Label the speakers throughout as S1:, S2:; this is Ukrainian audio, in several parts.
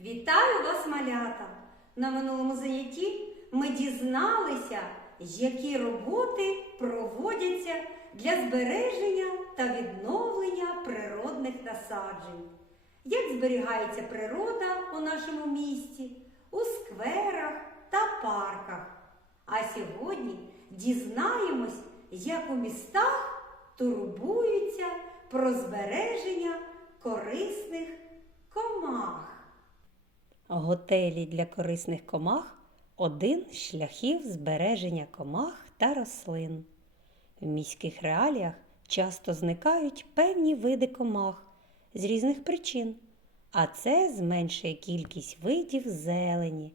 S1: Вітаю вас, малята! На минулому занятті ми дізналися, які роботи проводяться для збереження та відновлення природних насаджень. Як зберігається природа у нашому місті, у скверах та парках. А сьогодні дізнаємось, як у містах турбуються про збереження корисних комах.
S2: Готелі для корисних комах один з шляхів збереження комах та рослин. В міських реаліях часто зникають певні види комах з різних причин, а це зменшує кількість видів зелені.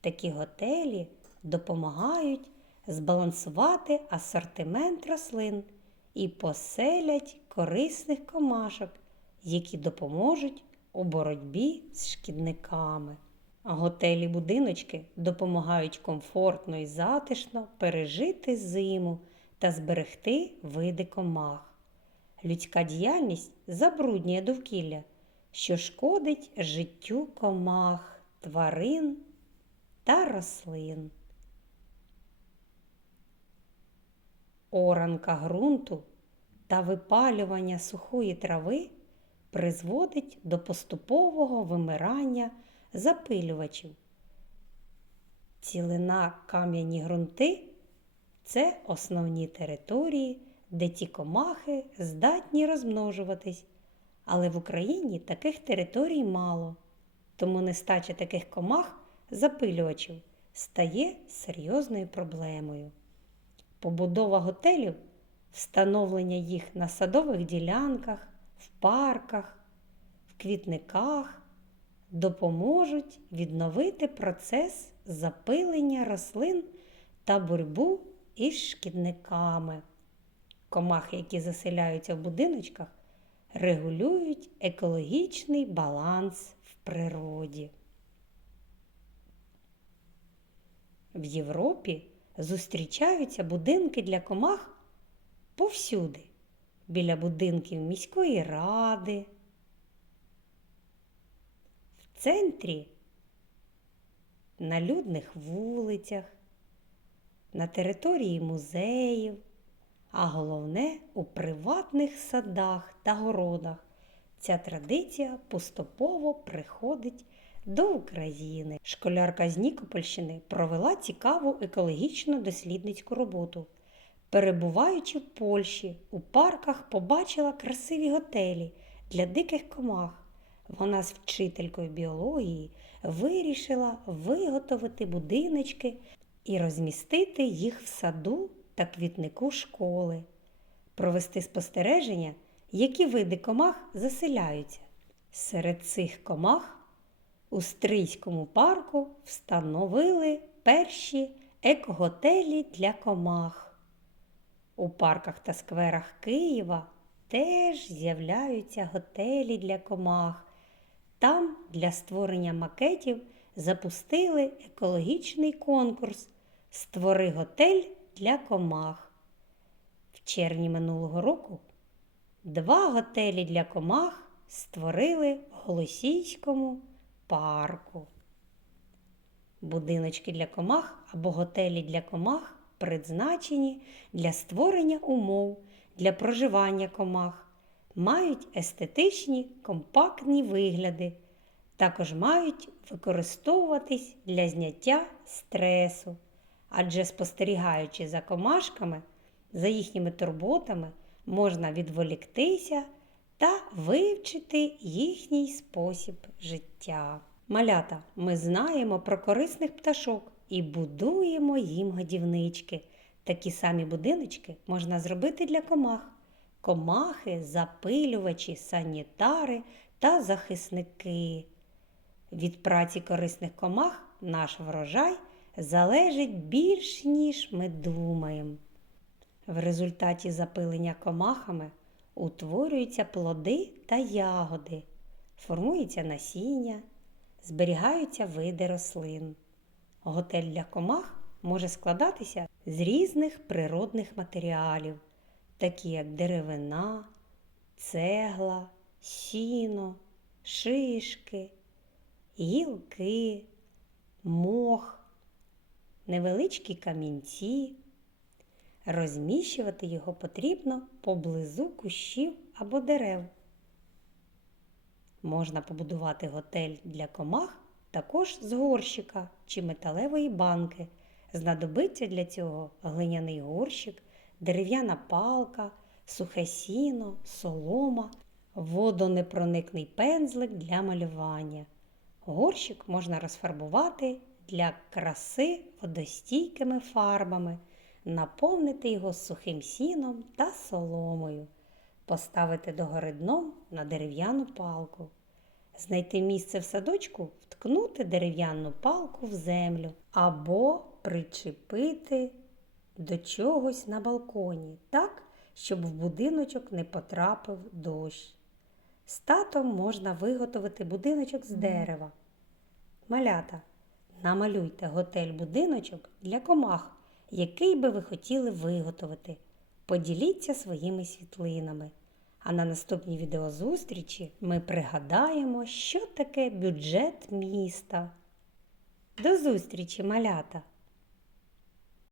S2: Такі готелі допомагають збалансувати асортимент рослин і поселять корисних комашок, які допоможуть у боротьбі з шкідниками. Готелі-будиночки допомагають комфортно і затишно пережити зиму та зберегти види комах. Людська діяльність забруднює довкілля, що шкодить життю комах, тварин та рослин. Оранка ґрунту та випалювання сухої трави призводить до поступового вимирання запилювачів. Цілина кам'яні ґрунти це основні території, де ті комахи здатні розмножуватись. Але в Україні таких територій мало, тому нестача таких комах запилювачів стає серйозною проблемою. Побудова готелів, встановлення їх на садових ділянках, в парках, в квітниках допоможуть відновити процес запилення рослин та боротьбу із шкідниками. Комахи, які заселяються в будиночках, регулюють екологічний баланс в природі. В Європі зустрічаються будинки для комах повсюди, біля будинків міської ради. В центрі на людних вулицях, на території музеїв, а головне у приватних садах та городах. Ця традиція поступово приходить до України. Школярка з Нікопольщини провела цікаву екологічно дослідницьку роботу. Перебуваючи в Польщі, у парках побачила красиві готелі для диких комах. Вона з вчителькою біології вирішила виготовити будиночки і розмістити їх в саду та квітнику школи, провести спостереження, які види комах заселяються. Серед цих комах у Стрийському парку встановили перші екоготелі для комах. У парках та скверах Києва теж з'являються готелі для комах. Там для створення макетів запустили екологічний конкурс Створи готель для комах. В червні минулого року два готелі для комах створили в Голосійському парку. Будиночки для комах або готелі для комах призначені для створення умов для проживання комах, мають естетичні компактні вигляди, також мають використовуватись для зняття стресу, адже спостерігаючи за комашками, за їхніми турботами, можна відволіктися та вивчити їхній спосіб життя. Малята, ми знаємо про корисних пташок і будуємо їм годівнички. Такі самі будиночки можна зробити для комах. Комахи, запилювачі, санітари та захисники. Від праці корисних комах наш врожай залежить більш, ніж ми думаємо. В результаті запилення комахами утворюються плоди та ягоди, формується насіння, зберігаються види рослин. Готель для комах може складатися з різних природних матеріалів, такі як деревина, цегла, сіно, шишки, гілки, мох, невеличкі камінці. Розміщувати його потрібно поблизу кущів або дерев. Можна побудувати готель для комах також з горщика чи металевої банки. Знадобиться для цього глиняний горщик, дерев'яна палка, сухе сіно, солома, водонепроникний пензлик для малювання. Горщик можна розфарбувати для краси водостійкими фарбами, наповнити його сухим сіном та соломою, поставити догори дном на дерев'яну палку. Знайти місце в садочку, вткнути дерев'яну палку в землю або причепити до чогось на балконі, так, щоб в будиночок не потрапив дощ. З татом можна виготовити будиночок з дерева. Малята, намалюйте готель-будиночок для комах, який би ви хотіли виготовити. Поділіться своїми світлинами. А на наступній відеозустрічі ми пригадаємо, що таке бюджет міста. До зустрічі, малята!